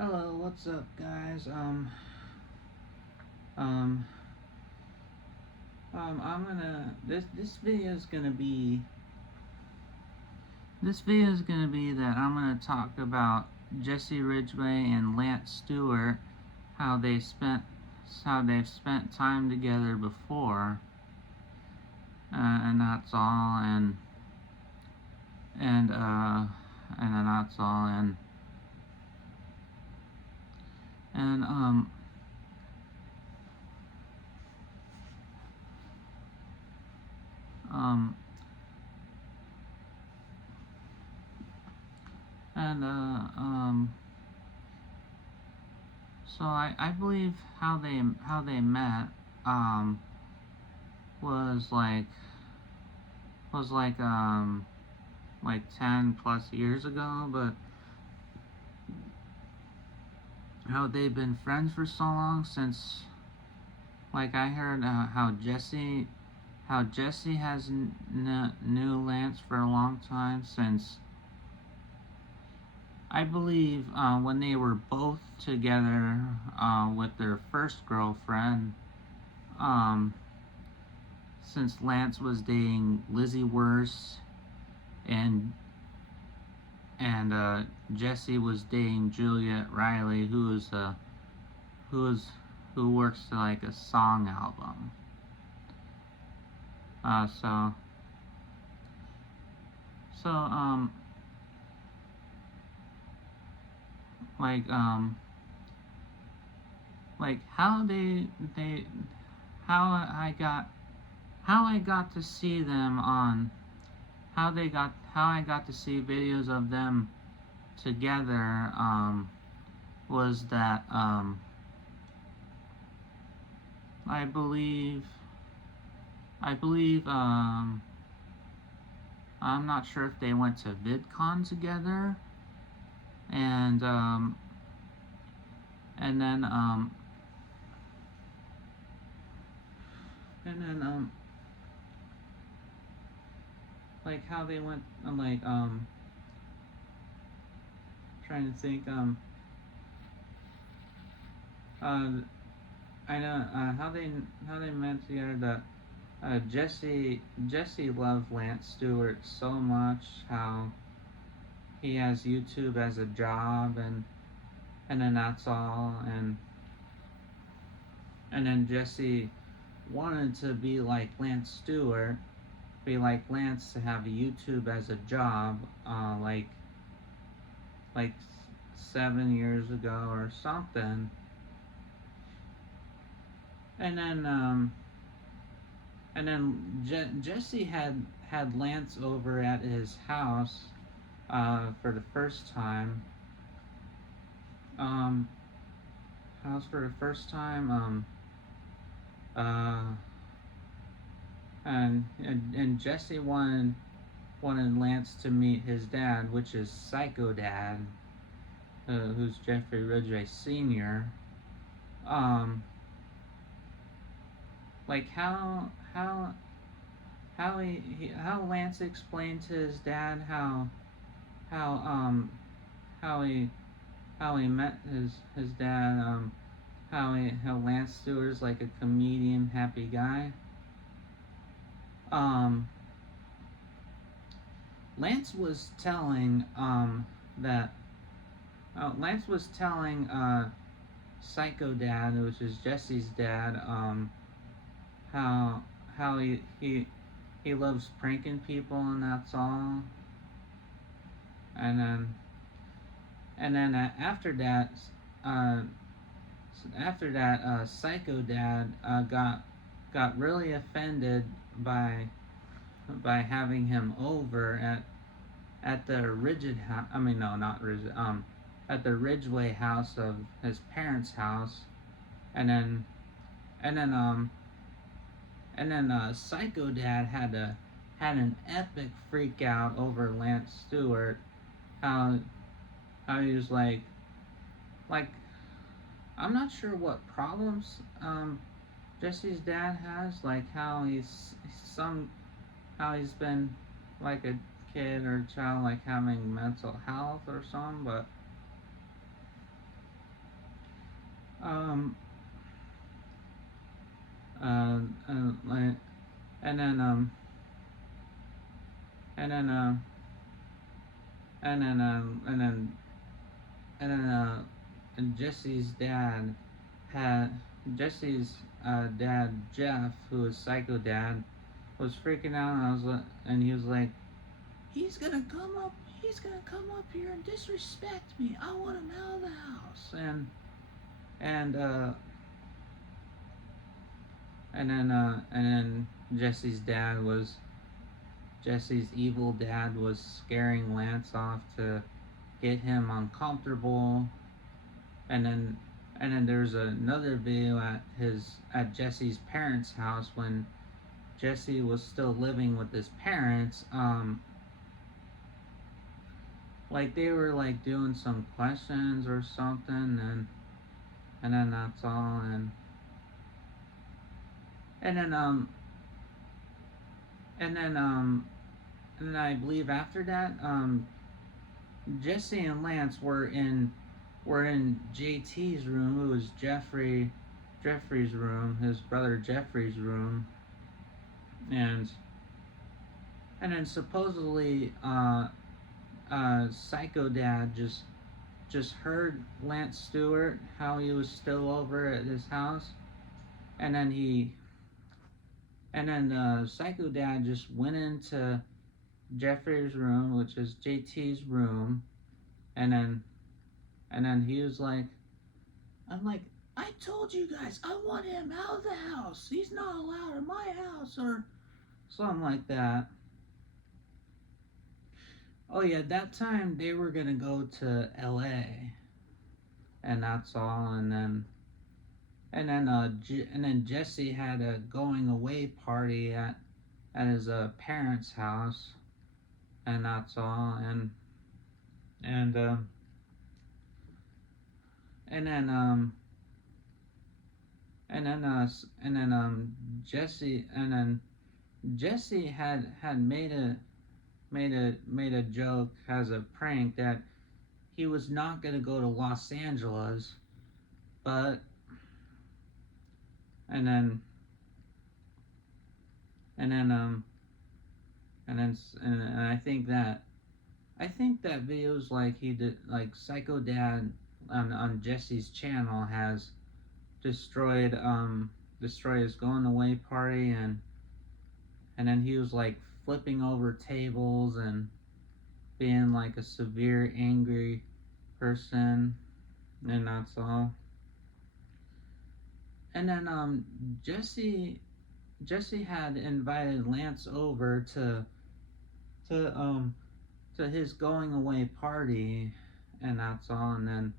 Hello, what's up, guys? Um, I'm gonna this video is gonna be that I'm gonna talk about Jesse Ridgway and Lance Stewart, how they spent how they've spent time together before, and that's all, and then that's all, and um and so I believe how they met um was like was like um like 10 plus years ago, but how they've been friends for so long since, like, I heard how Jesse has knew Lance for a long time, since I believe when they were both together with their first girlfriend, um, since Lance was dating Lizzie Worse, and Jesse was dating Juliet Riley, who is who works to like a song album. Uh, so so like like they how I got to see them on how I got to see videos of them together was that I believe I believe I'm not sure if they went to VidCon together, and and then and then like how they went like trying to think uh I know how they met together, that Jesse loved Lance Stewart so much, how he has YouTube as a job, and then that's all, and then Jesse wanted to be like Lance Stewart, be like Lance, to have YouTube as a job, like 7 years ago or something, and then Jesse had Lance over at his house for the first time. Um, house for the first time. Uh, and Jesse wanted Lance to meet his dad, which is Psycho Dad, who's Jeffrey Ridgway Sr. Um, like how Lance explained to his dad how um how he how he met his dad, how Lance Stewart's like a comedian, happy guy. Um, Lance was telling that Lance was telling Psycho Dad, which is Jesse's dad, how he loves pranking people, and that's all. And then uh, Psycho Dad got really offended by having him over at the Rigid house. I mean, no, not Rigid. At the Ridgway house of his parents' house, and then and then Psycho Dad had an epic freak out over Lance Stewart. How he was like I'm not sure what problems Jesse's dad has, like some how he's been like a kid or child, like having mental health or something, um like, and then and then and then and then and then and had Jesse's dad Jeff, who was Psycho Dad, was freaking out, and and he was like, he's gonna come up here and disrespect me. I want him out of the house. And and then Jesse's evil dad was scaring Lance off to get him uncomfortable. And then there's another video at Jesse's parents' house when Jesse was still living with his parents. Like they were like doing some questions or something, and then that's all, and then and then and then I believe after that, Jesse and Lance were in JT's room. It was Jeffrey's room, his brother Jeffrey's room, and then supposedly Psycho Dad just heard Lance Stewart, how he was still over at his house, and then Psycho Dad just went into Jeffrey's room, which is JT's room, and then he was like, I'm like, I told you guys I want him out of the house. He's not allowed in my house, or something like that. Oh yeah, that time they were gonna go to LA, and that's all, and then Jesse had a going away party at his parents' house, and that's all, and and then and then and then Jesse and then Jesse had made a joke as a prank that he was not gonna go to Los Angeles, but and then and then and I think that videos like he did, like Psycho Dad on Jesse's channel, has destroyed destroyed his going away party, and then he was like flipping over tables and being like a severe angry person, and that's all. And then Jesse had invited Lance over to to his going away party, and that's all. And then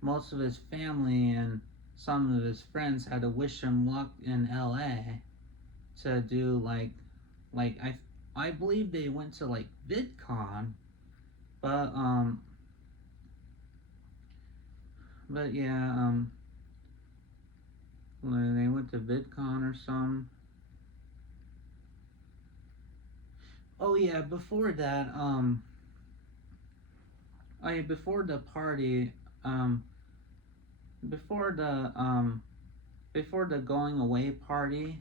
most of his family and some of his friends had to wish him luck in LA to do like I believe they went to like VidCon, but yeah, they went to VidCon or some. Oh yeah, before that, oh yeah, before the party, um, before the before the going away party,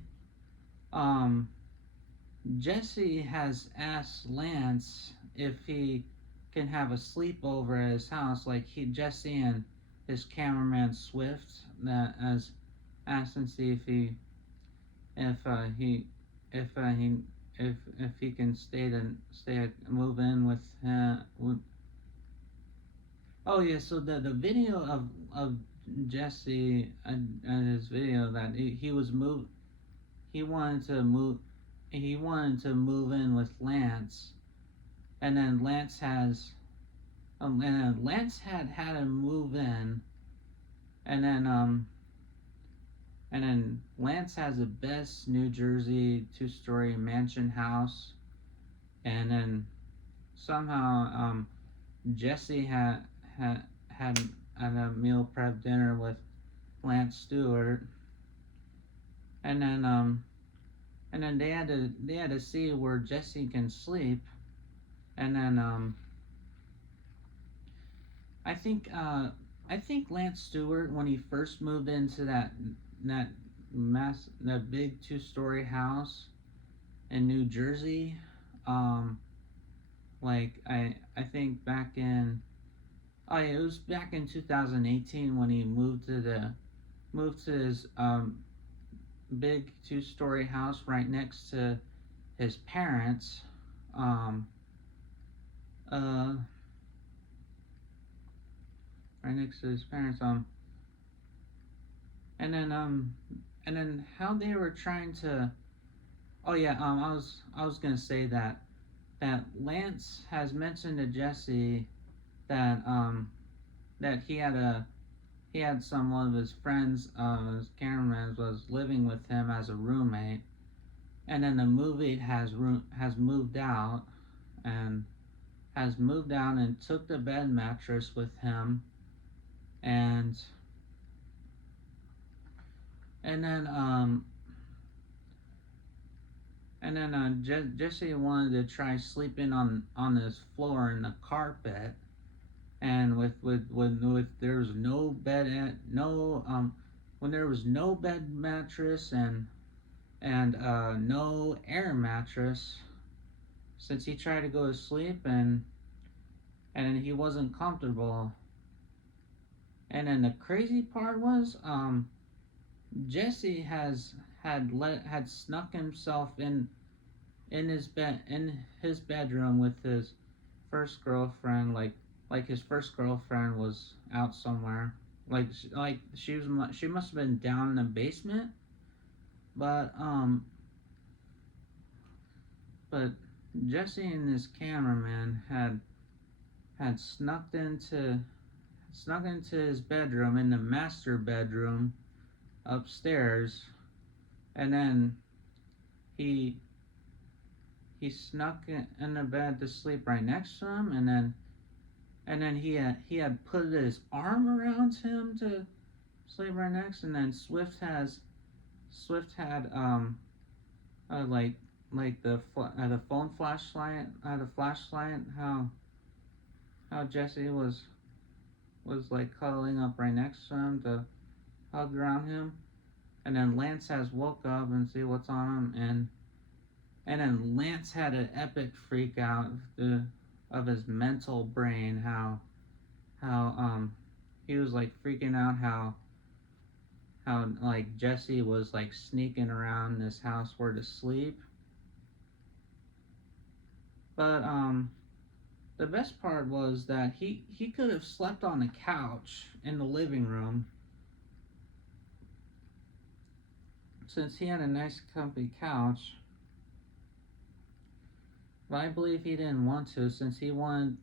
um, Jesse has asked Lance if he can have a sleepover at his house. Like Jesse and his cameraman Swift that has asked him to see if he if he if he can stay move in with oh yeah, so the video of Jesse and his video that he was moved, he wanted to move, he wanted to move in with Lance, and then Lance had him move in, and then Lance has the best New Jersey 2-story mansion house, and then somehow Jesse had had a meal prep dinner with Lance Stewart, and then they had to see where Jesse can sleep, and then I think I think Lance Stewart, when he first moved into that that big 2-story house in New Jersey, um, like I think back in oh yeah, it was back in 2018 when he moved to his big 2-story house right next to his parents, um, uh, right next to his parents, and then how they were trying to. Oh yeah, I was gonna say that Lance has mentioned to Jesse that that he had some one of his friends, his cameraman was living with him as a roommate, and then the movie has moved out and took the bed mattress with him, and and then Jesse wanted to try sleeping on this floor in the carpet, and with there was no bed at no when there was no bed mattress and no air mattress, since he tried to go to sleep and he wasn't comfortable. And then the crazy part was Jesse had snuck himself in his bedroom with his first girlfriend, like his first girlfriend was out somewhere, like she must have been down in the basement, but but Jesse and his cameraman had snuck into his bedroom, in the master bedroom upstairs, and then he he snuck in the bed to sleep right next to him, and then he had put his arm around him to sleep right next, and then Swift had like the phone flashlight, the flashlight, how Jesse was like cuddling up right next to him to hug around him, and then Lance has woke up and see what's on him, and then Lance had an epic freak out of his mental brain, how he was like freaking out how like Jesse was like sneaking around this house where to sleep. But the best part was that he could have slept on the couch in the living room, since he had a nice comfy couch. But I believe he didn't want to, since he wanted.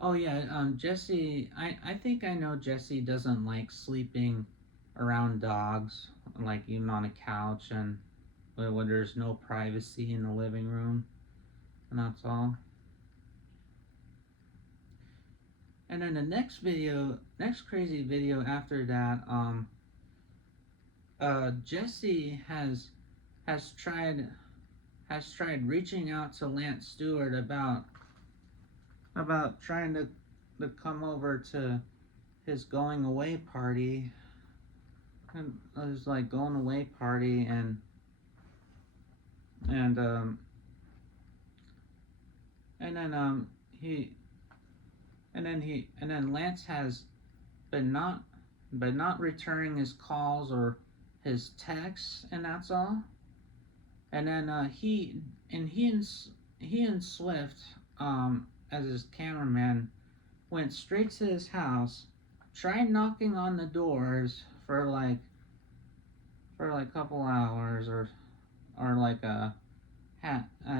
Oh yeah, Jesse. I think I know Jesse doesn't like sleeping around dogs, like even on a couch, and when there's no privacy in the living room, and that's all. And then the next crazy video after that, Jesse has tried reaching out to Lance Stewart about trying to come over to his going away party, and his like going away party, and and then he and then Lance has been not returning his calls or his texts, and that's all. And then he and Swift, as his cameraman, went straight to his house, tried knocking on the doors for like a couple hours, or like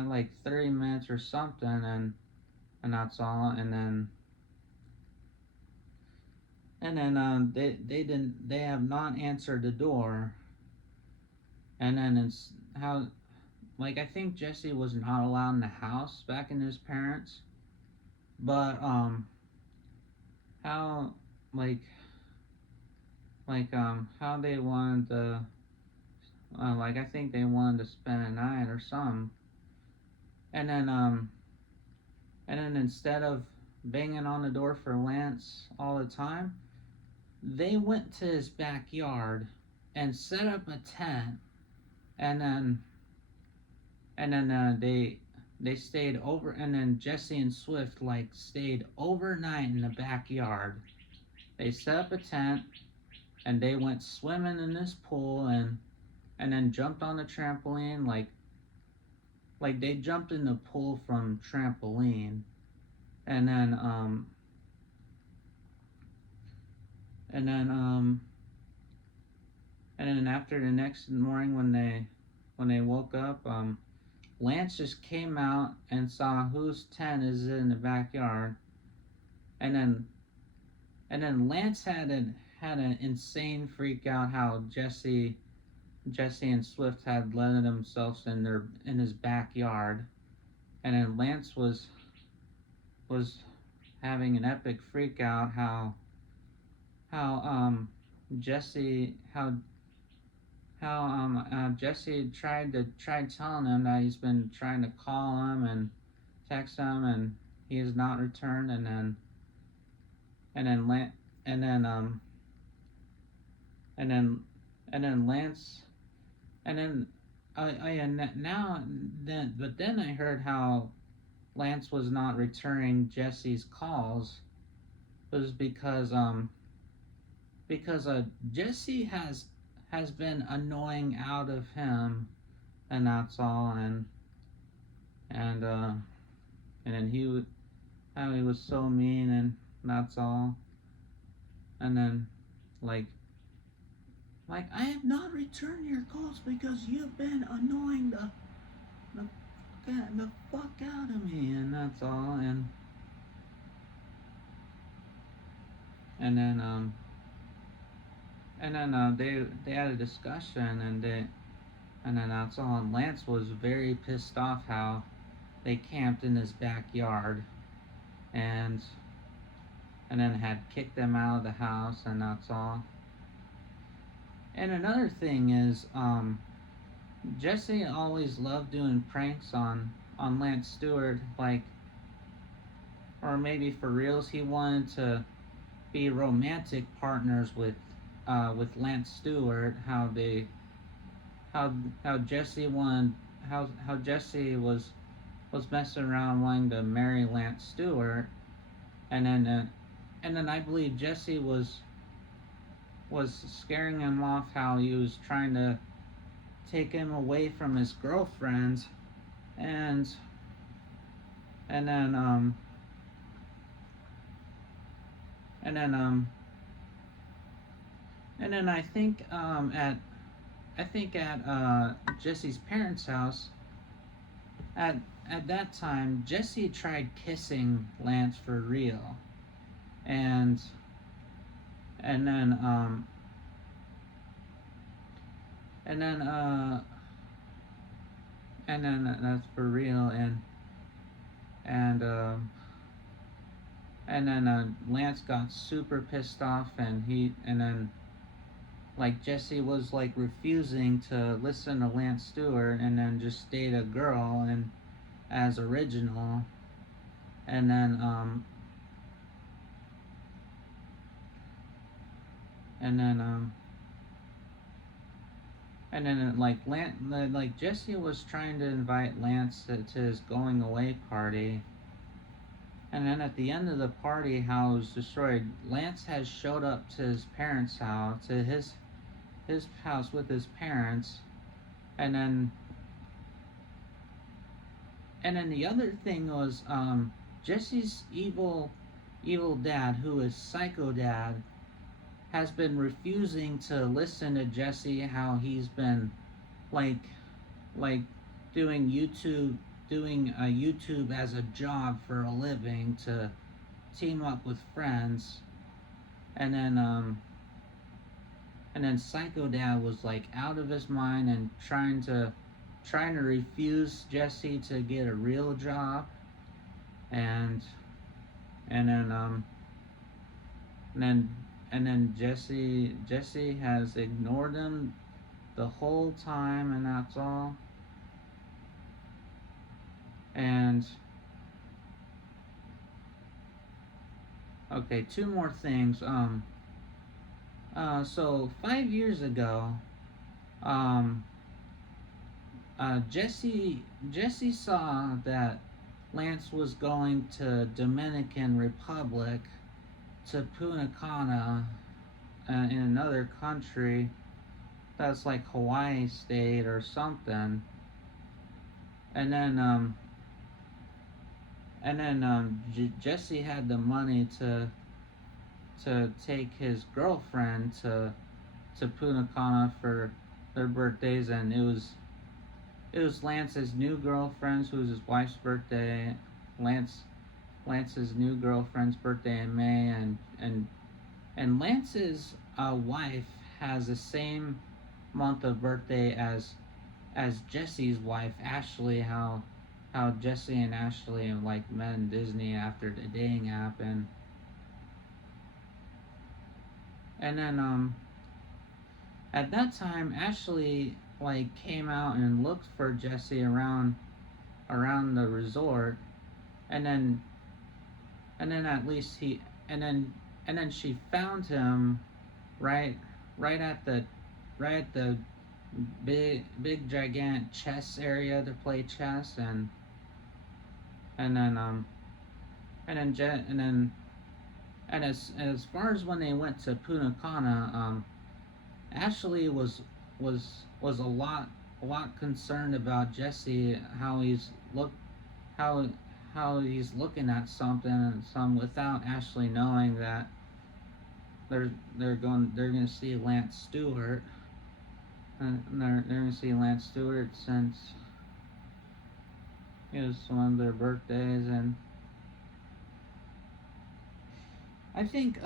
like 30 minutes or something, and that's all. And then they have not answered the door. And then it's how, like, I think Jesse was not allowed in the house back in his parents, but how like how they wanted to, like, I think they wanted to spend a night or something, and then instead of banging on the door for Lance all the time, they went to his backyard and set up a tent, and then they stayed over, and then Jesse and Swift like stayed overnight in the backyard. They set up a tent and they went swimming in this pool, and then jumped on the trampoline, like they jumped in the pool from trampoline, and then and then and then after the next morning when they woke up, Lance just came out and saw whose tent is in the backyard, and then Lance had an insane freak out how Jesse and Swift had let themselves in his backyard, and then Lance was having an epic freak out how Jesse how Jesse tried telling him that he's been trying to call him and text him, and he has not returned, and then Lan- and then and then and then Lance and then and now then but then I heard how Lance was not returning Jesse's calls was because Jesse has been annoying out of him, and that's all, and and then how he was so mean, and that's all, and then like I have not returned your calls because you've been annoying the the fuck out of me, and that's all, and then they had a discussion, and then that's all, and Lance was very pissed off how they camped in his backyard, and then had kicked them out of the house, and that's all. And another thing is, Jesse always loved doing pranks on Lance Stewart, like, or maybe for reals, he wanted to be romantic partners with Lance Stewart. How Jesse wanted how Jesse was messing around wanting to marry Lance Stewart, and then I believe Jesse was scaring him off how he was trying to take him away from his girlfriend, and and then and then and then I think at Jesse's parents' house at at that time Jesse tried kissing Lance for real, and and then and then that's for real, and and then Lance got super pissed off, and then like Jesse was like refusing to listen to Lance Stewart, and then just date a girl and as original, and then and then like Jesse was trying to invite Lance to his going away party, and then at the end of the party, how it was destroyed, Lance has showed up to his parents' house, to his house with his parents, and then the other thing was Jesse's evil dad, who is Psycho Dad, has been refusing to listen to Jesse. How he's been like like doing a YouTube as a job for a living to team up with friends, and then Psycho Dad was like out of his mind and trying to refuse Jesse to get a real job, and and then and then Jesse has ignored him the whole time, and that's all, and Okay, two more things. So 5 years ago, um, Jesse saw that Lance was going to Dominican Republic to Punta Cana in another country that's like Hawaii State or something, and then Jesse had the money to take his girlfriend to Punta Cana for their birthdays, and it was Lance's new girlfriend's, who was his wife's birthday. Lance Lance's new girlfriend's birthday in May, and Lance's wife has the same month of birthday as Jesse's wife, Ashley. How Jesse and Ashley like met in Disney after the dating app, and then at that time Ashley like came out and looked for Jesse around the resort, and then at least he and then she found him right right at the right at the big gigantic chess area to play chess, and then and then Je- and then and as far as when they went to Punta Cana, Ashley was a lot concerned about Jesse, how how he's looking at something and some without Ashley knowing that they're gonna see Lance Stewart, and they're gonna see Lance Stewart since it was one of their birthdays. And I think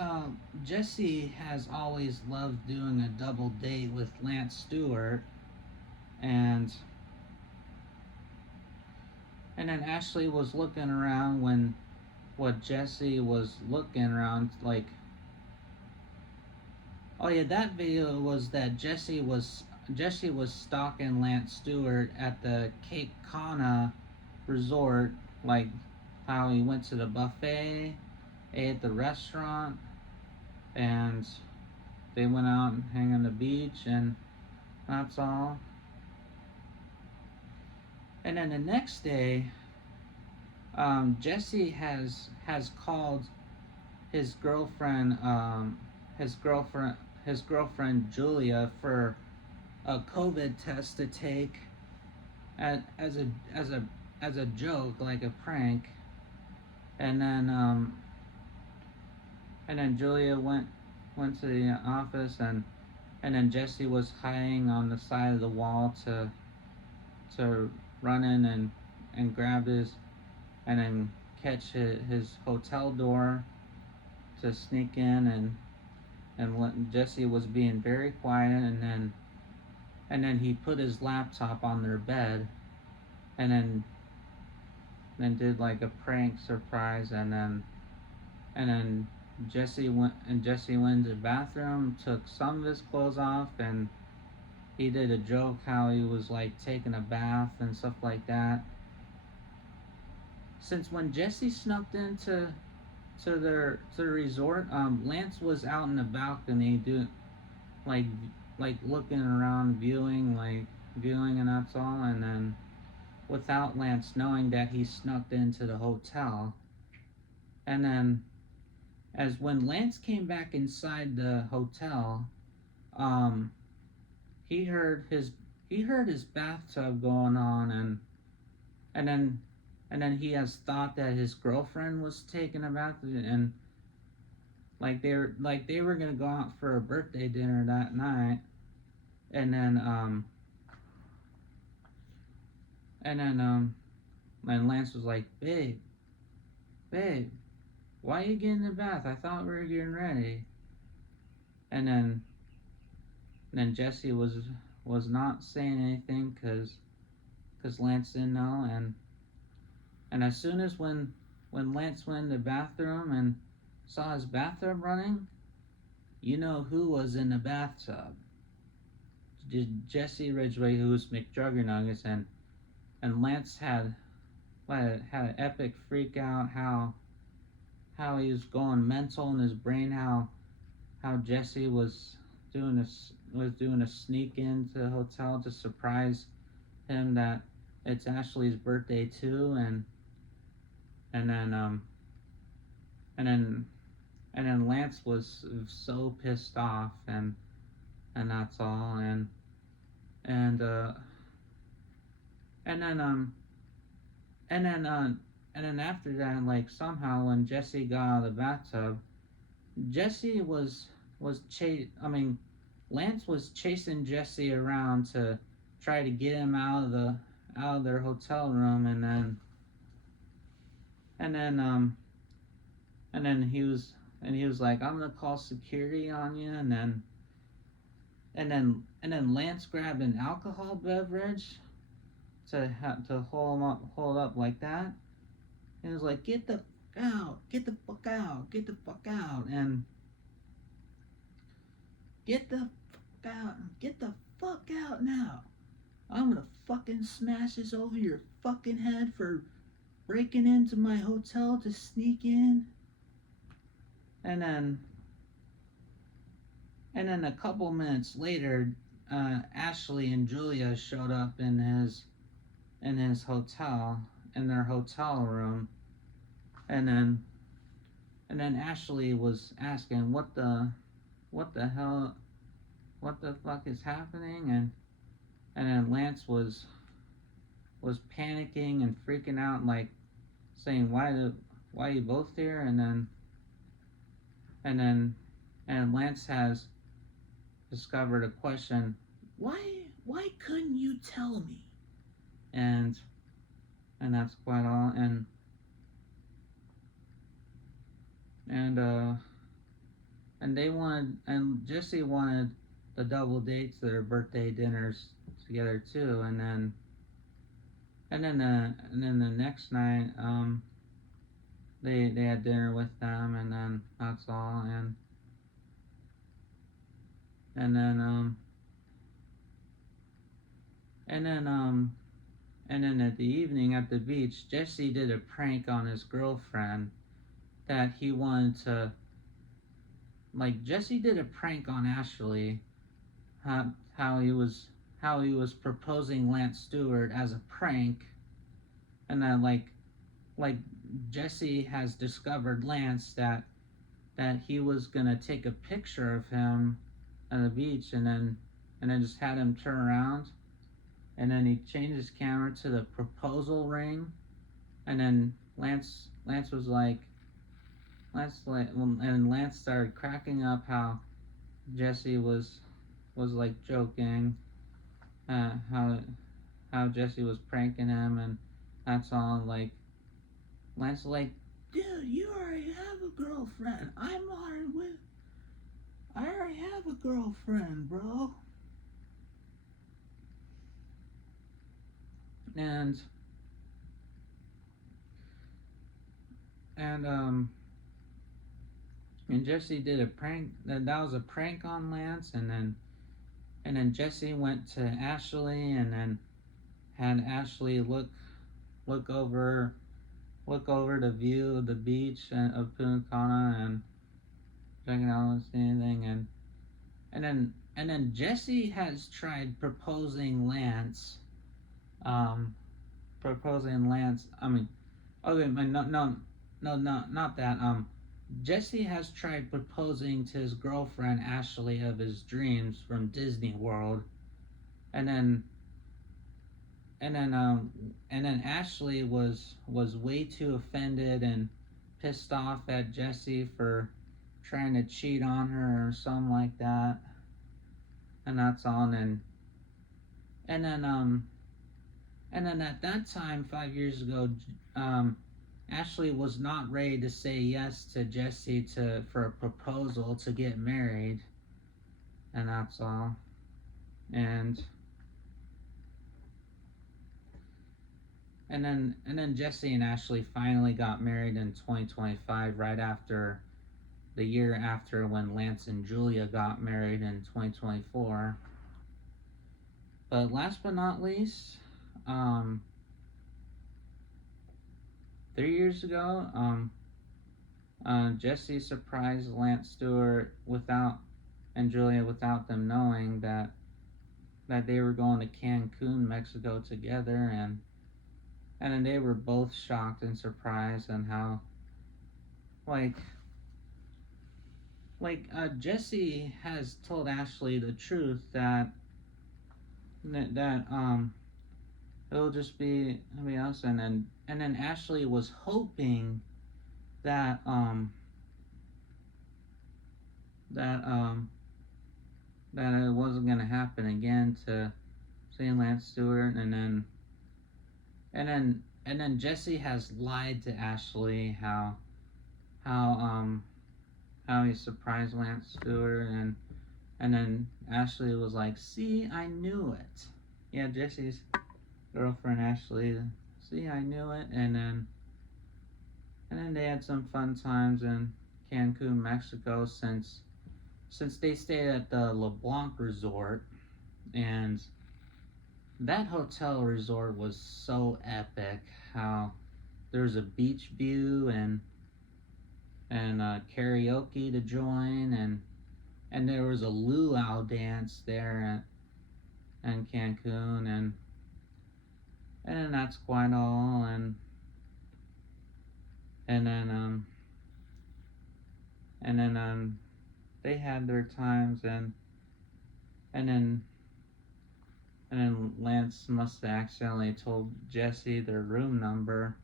Jesse has always loved doing a double date with Lance Stewart, and then Ashley was looking around when what Jesse was looking around like. Oh yeah, that video was that Jesse was stalking Lance Stewart at the Cape Cana resort, like how he went to the buffet, ate at the restaurant, and they went out and hang on the beach, and that's all. And then the next day, Jesse has called his girlfriend, his girlfriend, his girlfriend Julia for a COVID test to take as a joke, like a prank. And then Julia went to the office, and then Jesse was hiding on the side of the wall to run in and grab his and then catch his hotel door to sneak in, and Jesse was being very quiet, and then he put his laptop on their bed, and then did like a prank surprise, and then Jesse went to the bathroom, took some of his clothes off, and he did a joke how he was like taking a bath and stuff like that. Since when Jesse snuck into to the resort, Lance was out in the balcony doing like looking around, viewing, and that's all. And then without Lance knowing that he snuck into the hotel, and then as when Lance came back inside the hotel, um, he heard his bathtub going on, and then he has thought that his girlfriend was taking a bath, and like they were gonna go out for a birthday dinner that night, and then and then and Lance was like, babe, why you getting in the bath? I thought we were getting ready. And then Jesse was not saying anything because Lance didn't know, and as soon as when Lance went in the bathroom and saw his bathtub running, you know who was in the bathtub? Jesse Ridgway, who was McJuggernuggets, and Lance had an epic freak out how he was going mental in his brain, how Jesse was doing a sneak into the hotel to surprise him that it's Ashley's birthday too, and then and then and then Lance was so pissed off, and that's all, and and then and then and then after that, like somehow when Jesse got out of the bathtub, Jesse was chase. I mean, Lance was chasing Jesse around to try to get him out of their hotel room, and then and then he was like, I'm gonna call security on you, and then Lance grabbed an alcohol beverage to hold up like that. And he was like, get the fuck out, get the fuck out, get the fuck out, and get the fuck out, get the fuck out now. I'm gonna fucking smash this over your fucking head for breaking into my hotel to sneak in. And then a couple minutes later, Ashley and Julia showed up in his hotel, in their hotel room, and then Ashley was asking what the hell, what the fuck is happening, and then Lance was panicking and freaking out, like saying why are you both here, and then and Lance has discovered a question, why couldn't you tell me, and that's quite all, and and they wanted, and Jesse wanted the double dates to their birthday dinners together too, and then the next night, they had dinner with them, and then that's all, and then and then and then at the evening at the beach, Jesse did a prank on his girlfriend that he wanted to, like Jesse did a prank on Ashley, how, how he was how he was proposing Lance Stewart as a prank, and then like Jesse has discovered Lance that he was gonna take a picture of him at the beach, and then just had him turn around, and then he changed his camera to the proposal ring, and then Lance was like and Lance started cracking up how Jesse was like joking, how Jesse was pranking him, and that's all. Like Lance was like, dude, you already have a girlfriend. I already have a girlfriend, bro. And and um and Jesse did a prank. That was a prank on Lance, and then Jesse went to Ashley, and then had Ashley look over the view of the beach of Punta Cana, and checking out and see anything, and then Jesse has tried proposing Lance, I mean, okay, not that. Jesse has tried proposing to his girlfriend Ashley of his dreams from Disney World, and then and then Ashley was way too offended and pissed off at Jesse for trying to cheat on her or something like that, and that's all. And then and then at that time 5 years ago, Ashley was not ready to say yes to Jesse to for a proposal to get married, and that's all. And and then Jesse and Ashley finally got married in 2025, right after the year after when Lance and Julia got married in 2024. But last but not least, 3 years ago, Jesse surprised Lance Stewart without and Julia without them knowing that they were going to Cancun, Mexico together, and then they were both shocked and surprised on how like Jesse has told Ashley the truth that it'll just be us, and then Ashley was hoping that that that it wasn't gonna happen again to St. Lance Stewart, and then Jesse has lied to Ashley how how he surprised Lance Stewart, and then Ashley was like, "See, I knew it." Yeah, Jesse's girlfriend Ashley. See, I knew it, and then they had some fun times in Cancun, Mexico, since they stayed at the LeBlanc Resort, and that hotel resort was so epic. How there was a beach view and karaoke to join, and there was a luau dance there in Cancun, and then that's quite all, and then and then they had their times, and then and then Lance must have accidentally told Jesse their room number,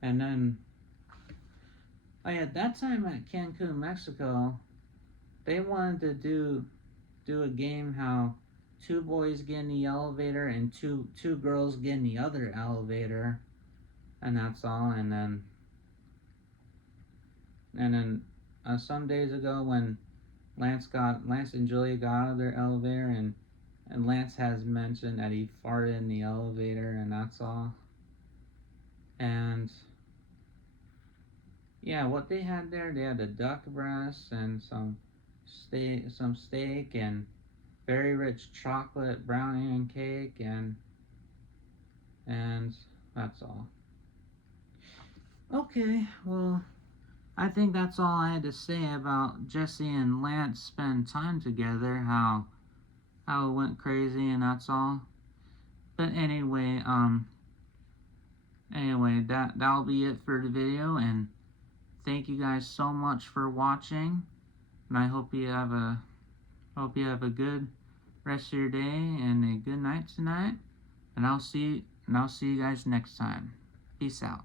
and then at that time at Cancun, Mexico, they wanted to do a game how two boys get in the elevator and two girls get in the other elevator, and that's all. And then some days ago when Lance and Julia got out of their elevator, and Lance has mentioned that he farted in the elevator, and that's all. And yeah, what they had there, they had a duck breast and some steak and very rich chocolate brownie and cake, and that's all. Okay, well, I think that's all I had to say about Jesse and Lance spend time together, how it went crazy, and that's all. But anyway, that'll be it for the video, and thank you guys so much for watching, and I hope you have a good rest of your day and a good night tonight, and I'll see you guys next time. Peace out.